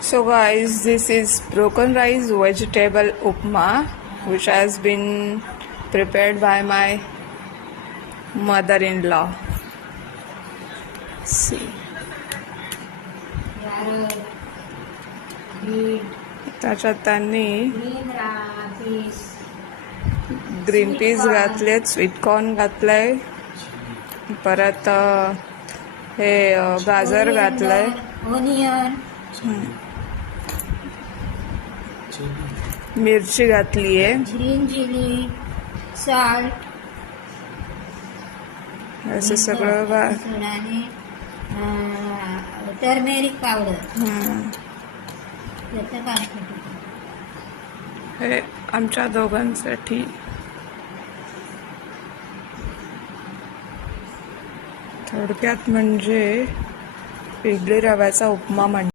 So guys, this is broken rice vegetable upma which has been prepared by my mother-in-law. See. त्याच्यात त्यांनी green peas घातलेत, sweetcorn घातलंय, परत हे गाजर घातलंय, ओनियन, मिरची घातली आहे, ग्रीन चिली, सॉल्ट, असं सगळं आणि टर्मेरिक पावडर. हे आमच्या दोघांसाठी. थोडक्यात म्हणजे इडली रव्याचा उपमा म्हणजे